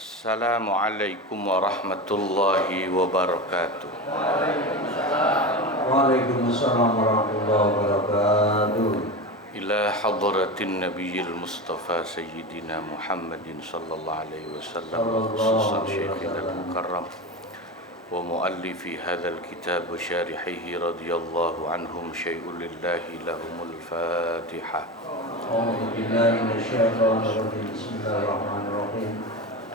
Assalamualaikum warahmatullahi wabarakatuh. Waalaikumsalam warahmatullahi wabarakatuh. Ila hadratin nabiyil mustafa sayyidina Muhammadin sallallahu alaihi wasallam khususan syekhina al-mukarram wa muallifi hadzal kitab wa syarihihi radhiyallahu anhum syai'ul lillahi lahumul fatihah. A'udzu billahi minasyaitonir rajim. Bismillahirrahmanirrahim.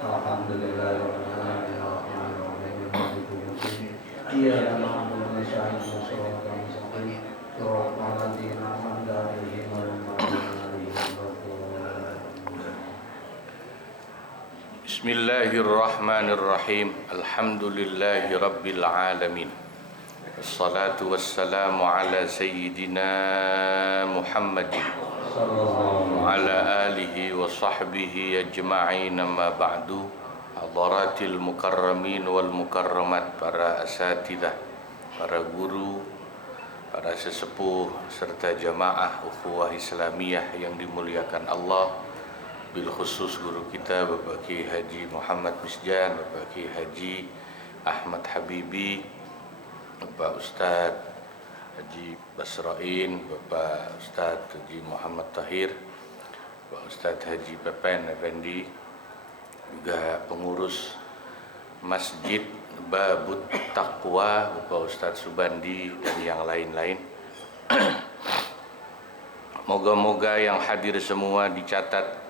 Alhamdulillahirabbil alamin arrahmanir rahim maliki yaumiddin. Iyyaka na'budu wa iyyaka nasta'in shiratal ladzina an'amta 'alaihim ghairil maghdubi 'alaihim waladdallin. Bismillahirrahmanirrahim. Alhamdulillahi rabbil alamin. Wassalatu wassalamu ala sayyidina Muhammadin wa ala alihi wa sahbihi ajma'in, amma ba'du. Hadaratil mukarramin wal mukarramat, para asatidzah, para guru, para sesepuh serta jamaah ukhuwah Islamiyah yang dimuliakan Allah, bil khusus guru kita Bapak Kiai Haji Muhammad Misjan, Bapak Kiai Haji Ahmad Habibi, Bapak Ustadz Haji Basrain, Bapak Ustadz Haji Muhammad Tahir, Bapak Ustadz Haji Pepen Effendi, juga pengurus Masjid Babut Taqwa, Bapak Ustadz Subandi, dan yang lain-lain. Moga-moga yang hadir semua dicatat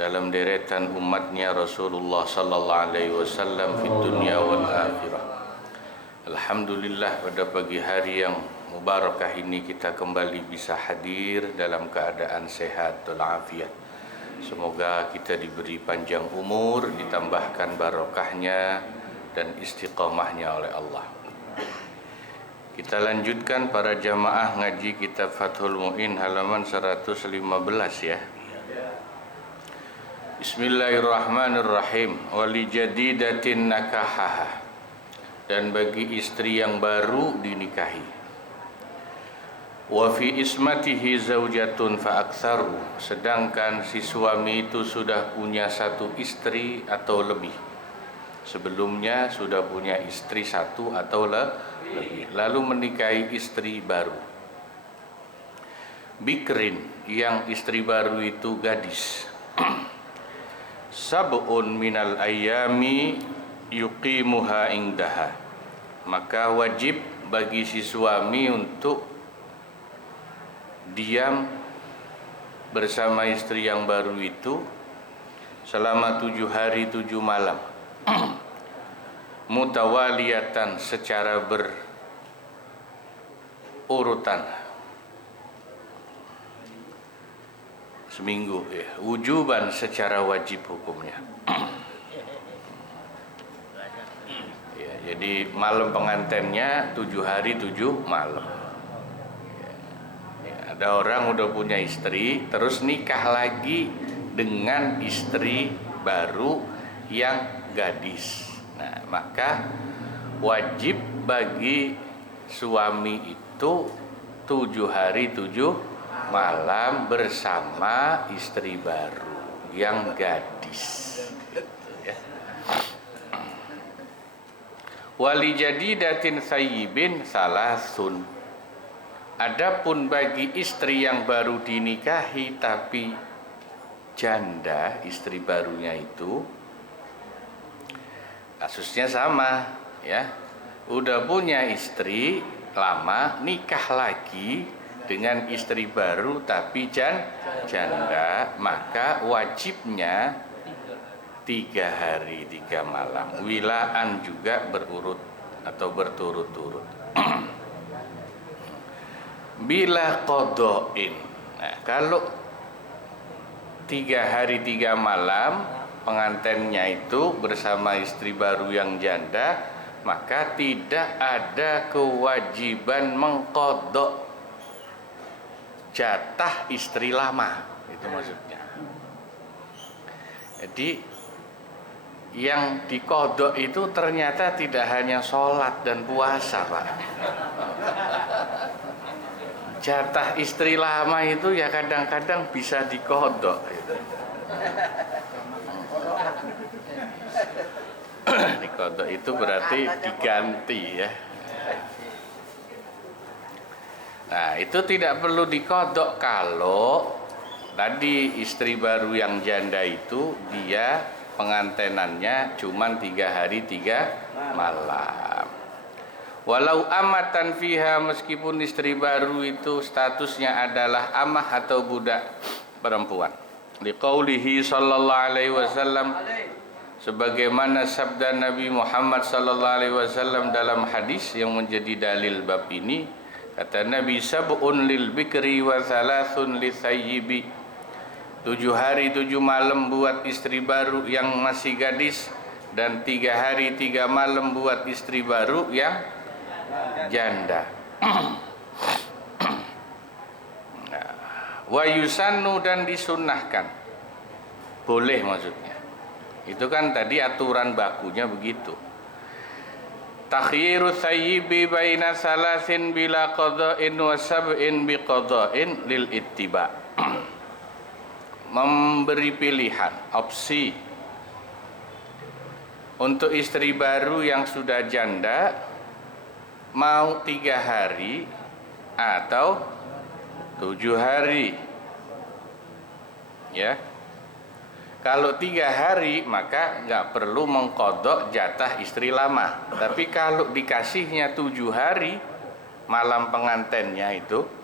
dalam deretan umatnya Rasulullah sallallahu alaihi wasallam fid dunya wal akhirah. Alhamdulillah, pada pagi hari yang mubarakah ini kita kembali bisa hadir dalam keadaan sehat walafiat. Semoga kita diberi panjang umur, ditambahkan barokahnya dan istiqamahnya oleh Allah. Kita lanjutkan para jamaah ngaji kitab Fathul Mu'in halaman 115 ya. Bismillahirrahmanirrahim. Wali jadidatin nakahaha, dan bagi istri yang baru dinikahi. Wa fi ismatihi zaujatun fa aktsaru, sedangkan si suami itu sudah punya satu istri atau lebih. Sebelumnya sudah punya istri satu atau lebih, lalu menikahi istri baru. Bikrin, yang istri baru itu gadis. Sab'un minal ayyami yuqimuha indaha, maka wajib bagi si suami untuk diam bersama istri yang baru itu selama 7 hari 7 malam mutawaliyatan, secara berurutan, seminggu ya, wujuban, secara wajib hukumnya. Ya, jadi malam pengantennya 7 hari 7 malam. Ya, ada orang udah punya istri terus nikah lagi dengan istri baru yang gadis. Nah, maka wajib bagi suami itu 7 hari 7 malam bersama istri baru yang gadis. Ya. Wali jadidatin sayyibin salasun, adapun bagi istri yang baru dinikahi tapi janda, istri barunya itu kasusnya sama ya, udah punya istri lama, nikah lagi dengan istri baru tapi janda, maka wajibnya 3 hari 3 malam. Wilaan juga berurut atau berturut-turut. Bila qada'in, nah, kalau 3 hari 3 malam pengantennya itu bersama istri baru yang janda, maka tidak ada kewajiban mengqadha jatah istri lama, itu maksudnya. Jadi yang dikodok itu ternyata tidak hanya sholat dan puasa, Pak. Jatah istri lama itu ya kadang-kadang bisa dikodok. Qadha itu berarti diganti ya. Nah, itu tidak perlu dikodok kalau tadi istri baru yang janda itu dia pengantenannya cuma 3 hari 3 malam. Walau amatan fiha, meskipun istri baru itu statusnya adalah amah atau budak perempuan. Liqaulihi sallallahu alaihi wasallam, sebagaimana sabda Nabi Muhammad sallallahu alaihi wasallam dalam hadis yang menjadi dalil bab ini. Kata Nabi, sab'un lil bikri wa thalathun lithayyibi. 7 hari 7 malam buat istri baru yang masih gadis, dan 3 hari 3 malam buat istri baru yang janda. Wa yusannu, dan disunnahkan. Boleh maksudnya. Itu kan tadi aturan bakunya begitu. Takhyiru thayyibi baina salasin bila qada'in wa sab'in bi qada'in lil ittiba. Memberi pilihan, opsi untuk istri baru yang sudah janda, mau 3 hari atau 7 hari. Ya. Kalau 3 hari maka nggak perlu mengkodok jatah istri lama. Tapi kalau dikasihnya 7 hari, malam pengantennya itu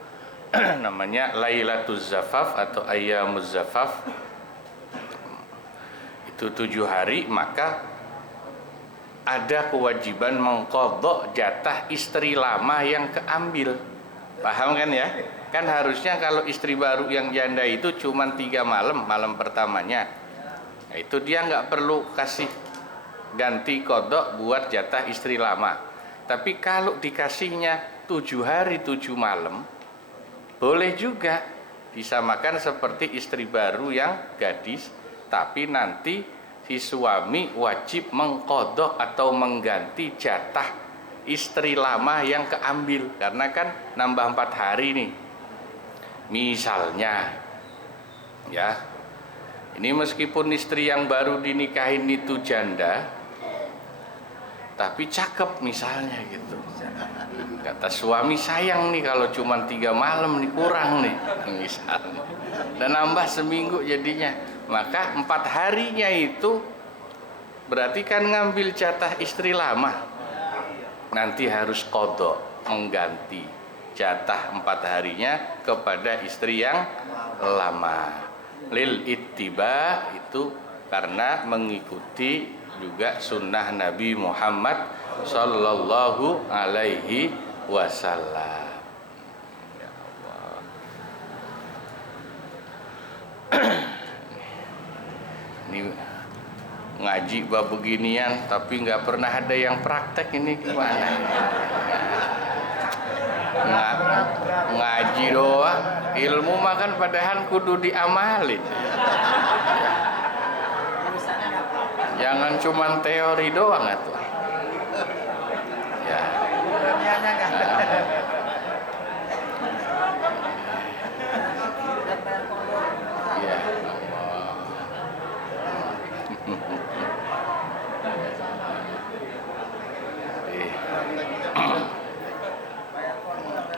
namanya Lailatuz Zafaf atau Ayyamuz Zafaf, itu 7 hari, maka ada kewajiban mengkodok jatah istri lama yang keambil. Paham kan ya? Kan harusnya kalau istri baru yang janda itu cuma 3 malam, malam pertamanya. Nah, itu dia nggak perlu kasih ganti kodok buat jatah istri lama. Tapi kalau dikasihnya 7 hari 7 malam, boleh juga disamakan seperti istri baru yang gadis, tapi nanti si suami wajib mengkodok atau mengganti jatah istri lama yang keambil, karena kan nambah 4 hari nih. Misalnya ya, ini meskipun istri yang baru dinikahin itu janda, tapi cakep misalnya gitu. Kata suami, sayang nih kalau cuma 3 malam nih, kurang nih misalnya. Dan nambah seminggu jadinya. Maka 4 harinya itu berarti kan ngambil jatah istri lama. Nanti harus qadha, mengganti jatah 4 harinya kepada istri yang lama. Lil ittiba itu karena mengikuti juga sunnah Nabi Muhammad sallallahu alaihi wasallam. Ya Allah. Ini ngaji bab beginian tapi nggak pernah ada yang praktek, ini gimana? Ngaji doang, ilmu makan padahal kudu diamalin. Jangan cuma teori doang atuh. Ya.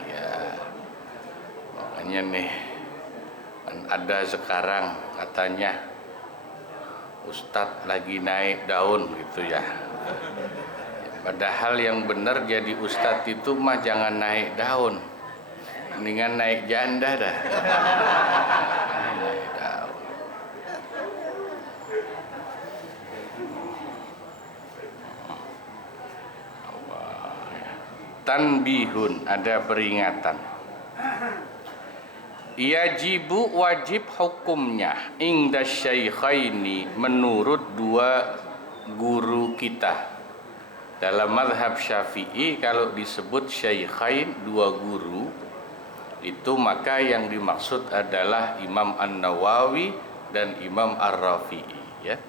Ya. Makanya nih ada sekarang katanya Ustadz lagi naik daun gitu ya. Padahal yang benar jadi Ustadz itu mah jangan naik daun, mendingan naik janda dah. Naik daun. Tanbihun, ada peringatan. Yajibu, wajib hukumnya ingda syaikhaini, menurut 2 guru kita. Dalam mazhab Syafi'i kalau disebut syaikhain, 2 guru, itu maka yang dimaksud adalah Imam An-Nawawi dan Imam Ar-Rafi'i ya.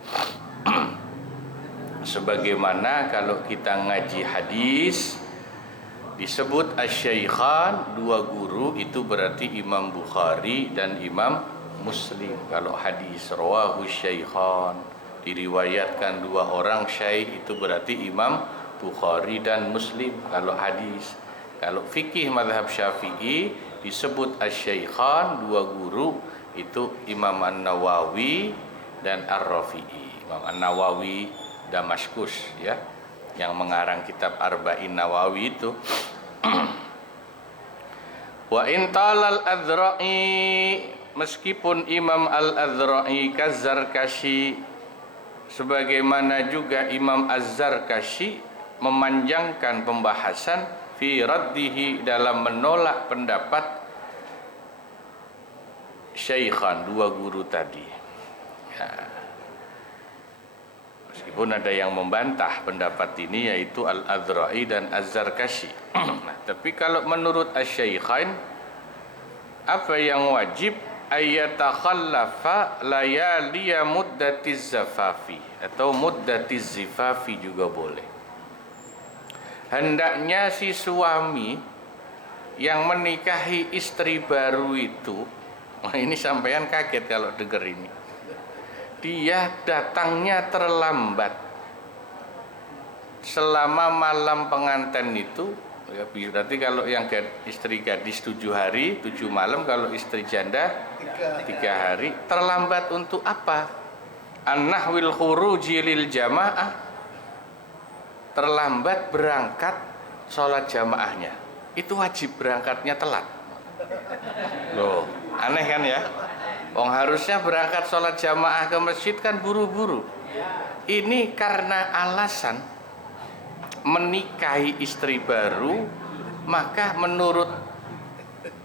Sebagaimana kalau kita ngaji hadis disebut asy-syaikhan, 2 guru, itu berarti Imam Bukhari dan Imam Muslim. Kalau hadis rawahu syaikhan, diriwayatkan 2 orang syaikh itu berarti Imam Bukhari dan Muslim kalau hadis. Kalau fikih mazhab Syafi'i disebut asy-syaikhan, 2 guru itu Imam An-Nawawi dan Ar-Rafi'i. Imam An-Nawawi Damaskus ya, yang mengarang kitab Arba'in Nawawi itu. Wa in talal Adzra'i, meskipun Imam Al-Adzra'i Kazarkashi, sebagaimana juga Imam Az-Zarkashi memanjangkan pembahasan fi raddihi, dalam menolak pendapat syaikhan, 2 guru tadi ya. Meskipun ada yang membantah pendapat ini, yaitu Al-Adzra'i dan Az-Zarkashi. Nah, tapi kalau menurut asy-syaikhain, apa yang wajib? Ayatakhallafa layaliya muddatiz zafafi, atau muddatiz zifafi juga boleh. Hendaknya si suami yang menikahi istri baru itu, ini sampean kaget kalau dengar ini, dia datangnya terlambat selama malam pengantin itu ya, berarti kalau yang istri gadis 7 hari 7 malam, kalau istri janda 3 hari. Terlambat untuk apa? An-nahwil khuruji lil jamaah, terlambat berangkat sholat jamaahnya, itu wajib berangkatnya telat. Loh, aneh kan ya? Wong harusnya berangkat sholat jamaah ke masjid kan buru-buru. Ini karena alasan menikahi istri baru, maka menurut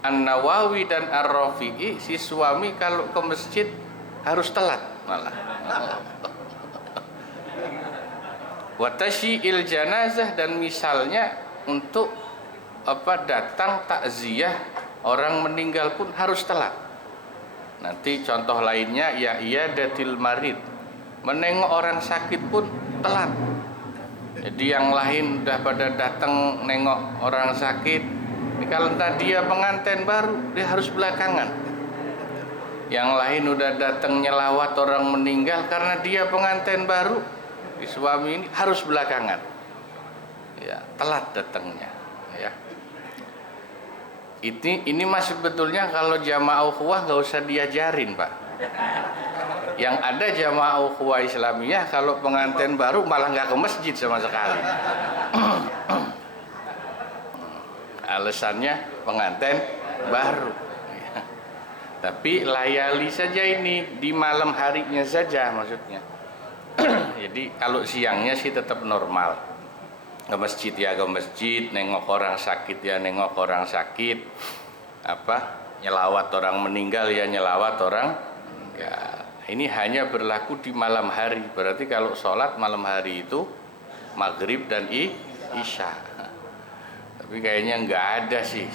An-Nawawi dan Ar-Rafi'i, si suami kalau ke masjid harus telat malah. Wa tasyi'il janazah, dan misalnya untuk datang takziah orang meninggal pun harus telat. Nanti contoh lainnya ya iyadatil marid, menengok orang sakit pun telat. Jadi yang lain udah pada datang nengok orang sakit, kalau entah dia pengantin baru, dia harus belakangan. Yang lain udah datang nyelawat orang meninggal, karena dia pengantin baru, si suami ini harus belakangan. Ya, telat datangnya. Ya. Ini mas sebetulnya kalau jamaah ukhuwah nggak usah diajarin, Pak. Yang ada jamaah ukhuwah Islamiyah kalau pengantin baru malah nggak ke masjid sama sekali. Alasannya pengantin baru. Tapi layali saja ini, di malam harinya saja maksudnya. Jadi kalau siangnya sih tetap normal. Ke masjid ya ke masjid, nengok orang sakit ya nengok orang sakit, nyelawat orang meninggal ya nyelawat orang meninggal. Ini hanya berlaku di malam hari. Berarti kalau sholat malam hari itu maghrib dan isya. Tapi kayaknya nggak ada sih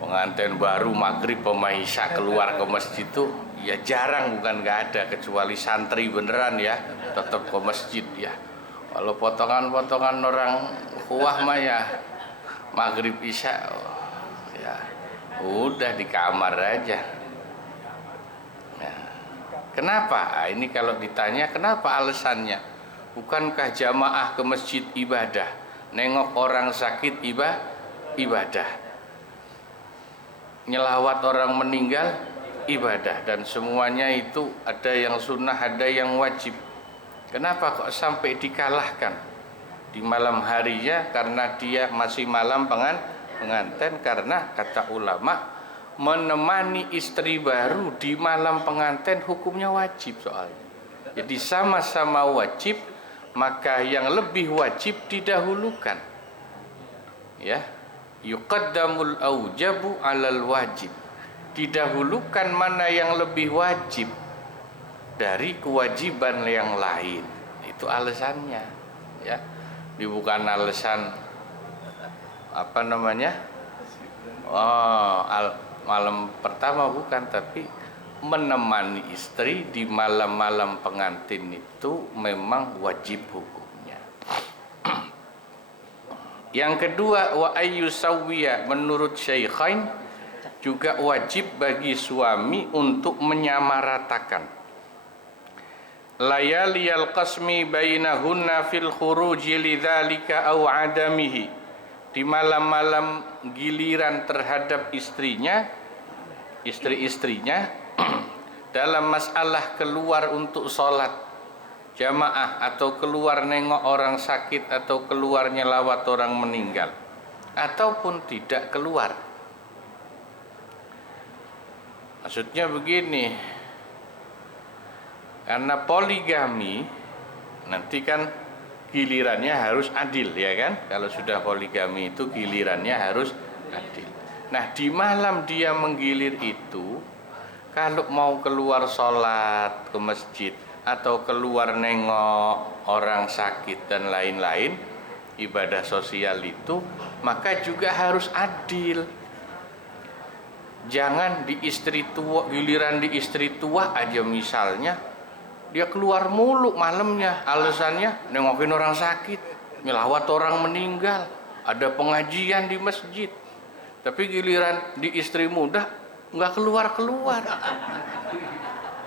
pengantin baru maghrib sama isya keluar ke masjid itu, ya jarang, bukan nggak ada, kecuali santri beneran ya tetap ke masjid ya. Kalau potongan-potongan orang ukhuwah mah ya maghrib isya ya udah di kamar aja. Ya. Kenapa? Ini kalau ditanya kenapa alasannya? Bukankah jamaah ke masjid ibadah, nengok orang sakit ibadah, nyelawat orang meninggal ibadah, dan semuanya itu ada yang sunnah ada yang wajib. Kenapa kok sampai dikalahkan di malam harinya? Karena dia masih malam pengantin. Karena kata ulama, menemani istri baru di malam pengantin hukumnya wajib soalnya. Jadi sama-sama wajib, maka yang lebih wajib didahulukan. Ya, yuqaddamul aujabu 'alal wajib. Didahulukan mana yang lebih wajib dari kewajiban yang lain. Itu alasannya ya. Ini bukan alasan malam pertama, bukan, tapi menemani istri di malam-malam pengantin itu memang wajib hukumnya. Yang kedua, wa ayyusawwiya, menurut syaikhain juga wajib bagi suami untuk menyamaratakan layaliyal qasmi bainahunna fil khuruji lidzalika aw adamihi, di malam-malam giliran terhadap istri-istrinya dalam masalah keluar untuk sholat jamaah atau keluar nengok orang sakit atau keluar nyelawat orang meninggal ataupun tidak keluar. Maksudnya begini, karena poligami nanti kan gilirannya harus adil, ya kan? Kalau sudah poligami itu gilirannya harus adil. Nah, di malam dia menggilir itu, kalau mau keluar sholat ke masjid atau keluar nengok orang sakit dan lain-lain, ibadah sosial itu, maka juga harus adil. Jangan di istri tua, giliran di istri tua aja misalnya, dia keluar mulu malamnya, alasannya nengokin orang sakit, ngelawat orang meninggal, ada pengajian di masjid. Tapi giliran di istri muda nggak keluar-keluar.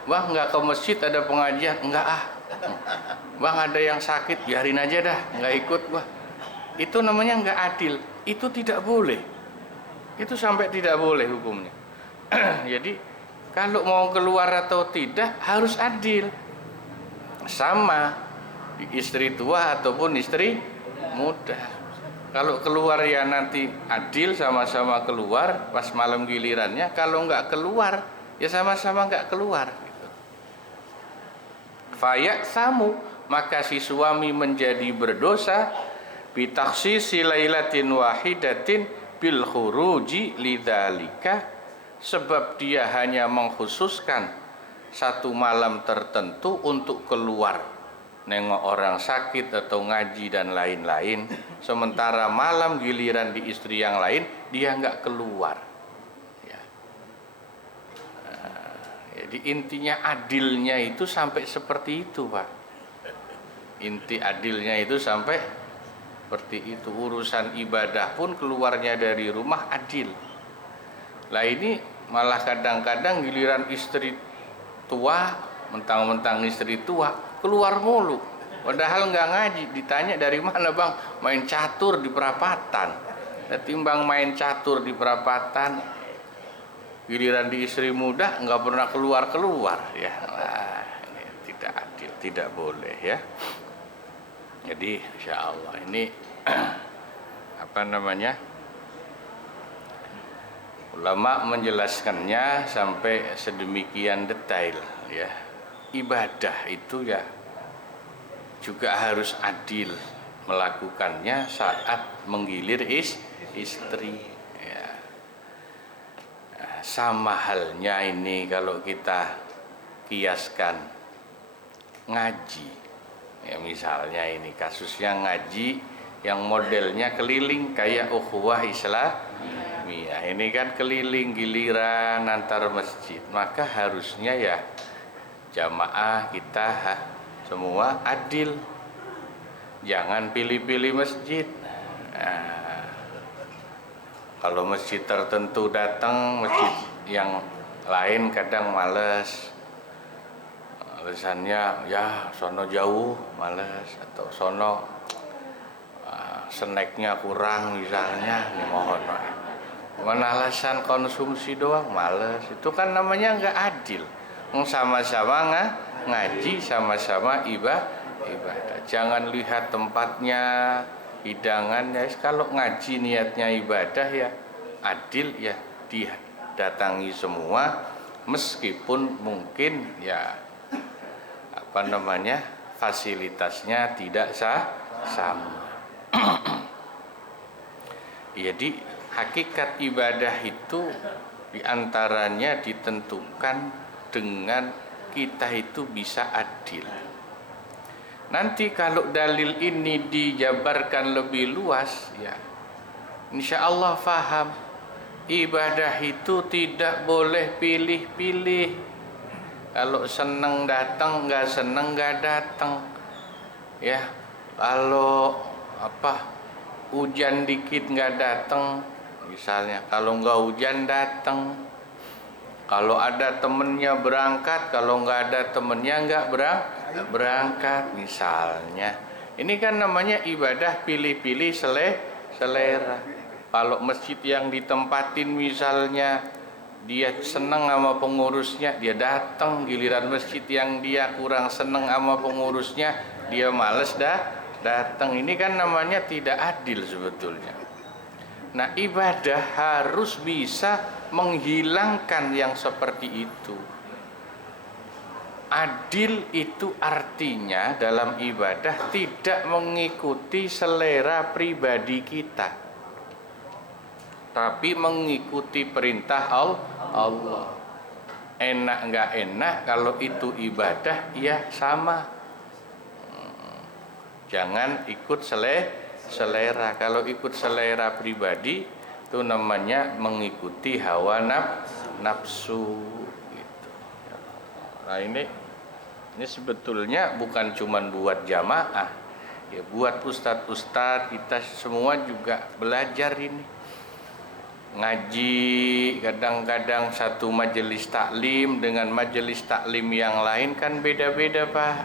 Bang, nggak ke masjid, ada pengajian, enggak ah. Bang, ada yang sakit, biarin aja dah, nggak ikut gua. Itu namanya nggak adil. Itu tidak boleh. Itu sampai tidak boleh hukumnya. Jadi kalau mau keluar atau tidak harus adil. Sama di istri tua ataupun istri muda. Kalau keluar ya nanti adil, sama-sama keluar pas malam gilirannya. Kalau nggak keluar ya sama-sama nggak keluar. Fayak samu, maka si suami menjadi berdosa bitakhsisi lailatin wahidatin bil khuruji lidzalika, sebab dia hanya mengkhususkan satu malam tertentu untuk keluar nengok orang sakit atau ngaji dan lain-lain, sementara malam giliran di istri yang lain dia nggak keluar ya. Jadi intinya adilnya itu sampai seperti itu, Pak. Inti adilnya itu sampai seperti itu. Urusan ibadah pun keluarnya dari rumah adil. Lah ini malah kadang-kadang giliran istri tua, mentang-mentang istri tua keluar mulu, padahal nggak ngaji. Ditanya dari mana, Bang? Main catur di perapatan. Ketimbang main catur di perapatan, giliran di istri muda nggak pernah keluar-keluar ya. Nah, ini tidak adil, tidak boleh ya. Jadi insya Allah ini ulama menjelaskannya sampai sedemikian detail ya. Ibadah itu ya juga harus adil melakukannya saat menggilir istri ya. Sama halnya ini kalau kita kiaskan ngaji. Ya misalnya ini kasusnya ngaji yang modelnya keliling kayak ukhuwah Islamiyah. Ini kan keliling giliran antar masjid. Maka harusnya ya jamaah kita semua adil. Jangan pilih-pilih masjid. Nah, kalau masjid tertentu datang, masjid yang lain kadang males. Alasannya ya sono jauh males, atau sono snacknya kurang misalnya, mohon maaf. Mana alasan konsumsi doang males, itu kan namanya nggak adil. Sama-sama ngaji, sama-sama ibadah. Jangan lihat tempatnya, hidangannya. Kalau ngaji niatnya ibadah ya adil ya didatangi semua, meskipun mungkin ya fasilitasnya tidak sama. Jadi hakikat ibadah itu diantaranya ditentukan dengan kita itu bisa adil. Nanti kalau dalil ini dijabarkan lebih luas ya, insya Allah faham. Ibadah itu tidak boleh pilih-pilih. Kalau seneng datang, nggak seneng nggak datang, ya. Kalau hujan dikit nggak datang, misalnya. Kalau nggak hujan datang. Kalau ada temennya berangkat, kalau nggak ada temennya nggak berangkat misalnya. Ini kan namanya ibadah pilih-pilih selera. Kalau masjid yang ditempatin misalnya dia senang sama pengurusnya, dia datang. Giliran masjid yang dia kurang senang sama pengurusnya, dia males datang. Ini kan namanya tidak adil sebetulnya. Nah, ibadah harus bisa menghilangkan yang seperti itu. Adil itu artinya dalam ibadah tidak mengikuti selera pribadi kita, tapi mengikuti perintah Allah. Enak nggak enak, kalau itu ibadah ya sama. Jangan ikut selera. Kalau ikut selera pribadi itu namanya mengikuti hawa nafsu gitu. Nah, ini sebetulnya bukan cuma buat jamaah, ya buat ustadz kita semua juga belajar ini. Ngaji kadang-kadang satu majelis taklim dengan majelis taklim yang lain kan beda-beda, Pak.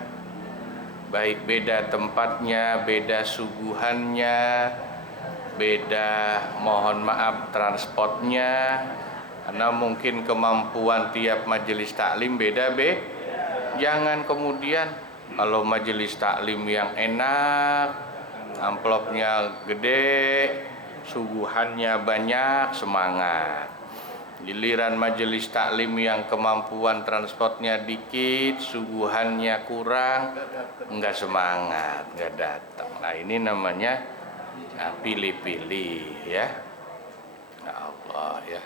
Baik beda tempatnya, beda suguhannya, beda mohon maaf transportnya, karena mungkin kemampuan tiap majelis taklim beda. Jangan kemudian kalau majelis taklim yang enak, amplopnya gede, suguhannya banyak, semangat. Giliran majelis taklim yang kemampuan transportnya dikit, suguhannya kurang, enggak semangat, enggak datang. Nah, ini namanya pilih-pilih ya. Ya Allah ya.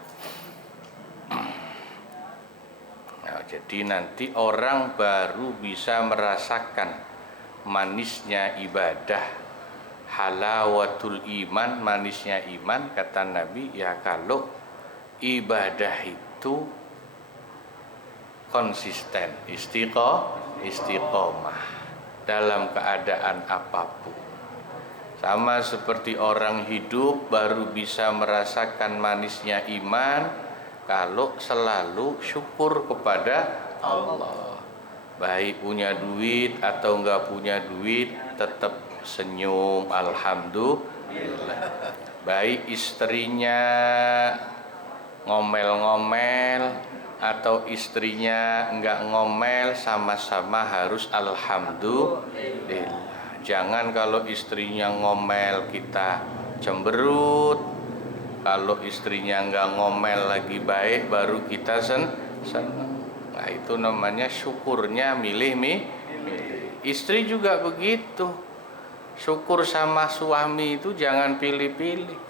Nah, jadi nanti orang baru bisa merasakan manisnya ibadah, halawatul iman, manisnya iman, kata Nabi, ya kalau ibadah itu konsisten, istiqomah dalam keadaan apapun. Sama seperti orang hidup baru bisa merasakan manisnya iman kalau selalu syukur kepada Allah. Baik punya duit atau enggak punya duit, tetap senyum, alhamdulillah. Baik istrinya ngomel-ngomel atau istrinya enggak ngomel, sama-sama harus alhamdulillah. Jangan kalau istrinya ngomel kita cemberut, kalau istrinya enggak ngomel lagi baik baru kita senang. Nah, itu namanya syukurnya milih. Istri juga begitu. Syukur sama suami itu jangan pilih-pilih.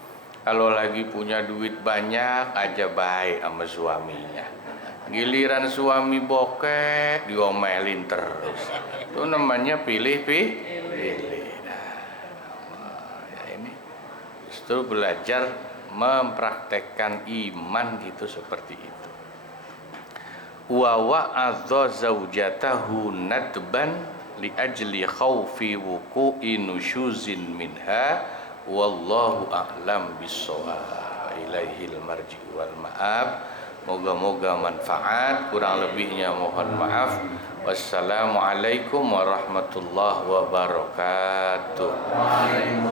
Kalau lagi punya duit banyak aja baik sama suaminya. Giliran suami bokeh diomelin terus. Itu namanya pilih. Nah, ya ini justru belajar mempraktekkan iman gitu seperti itu. Wa wa'adha zaujatahu nadban li ajli khawfi wuqu'i nusyuzin minha wallahu a'lam bissawab. Ilaihil marji wal ma'ab. Moga-moga manfaat, kurang lebihnya mohon maaf. Wassalamualaikum warahmatullahi wabarakatuh.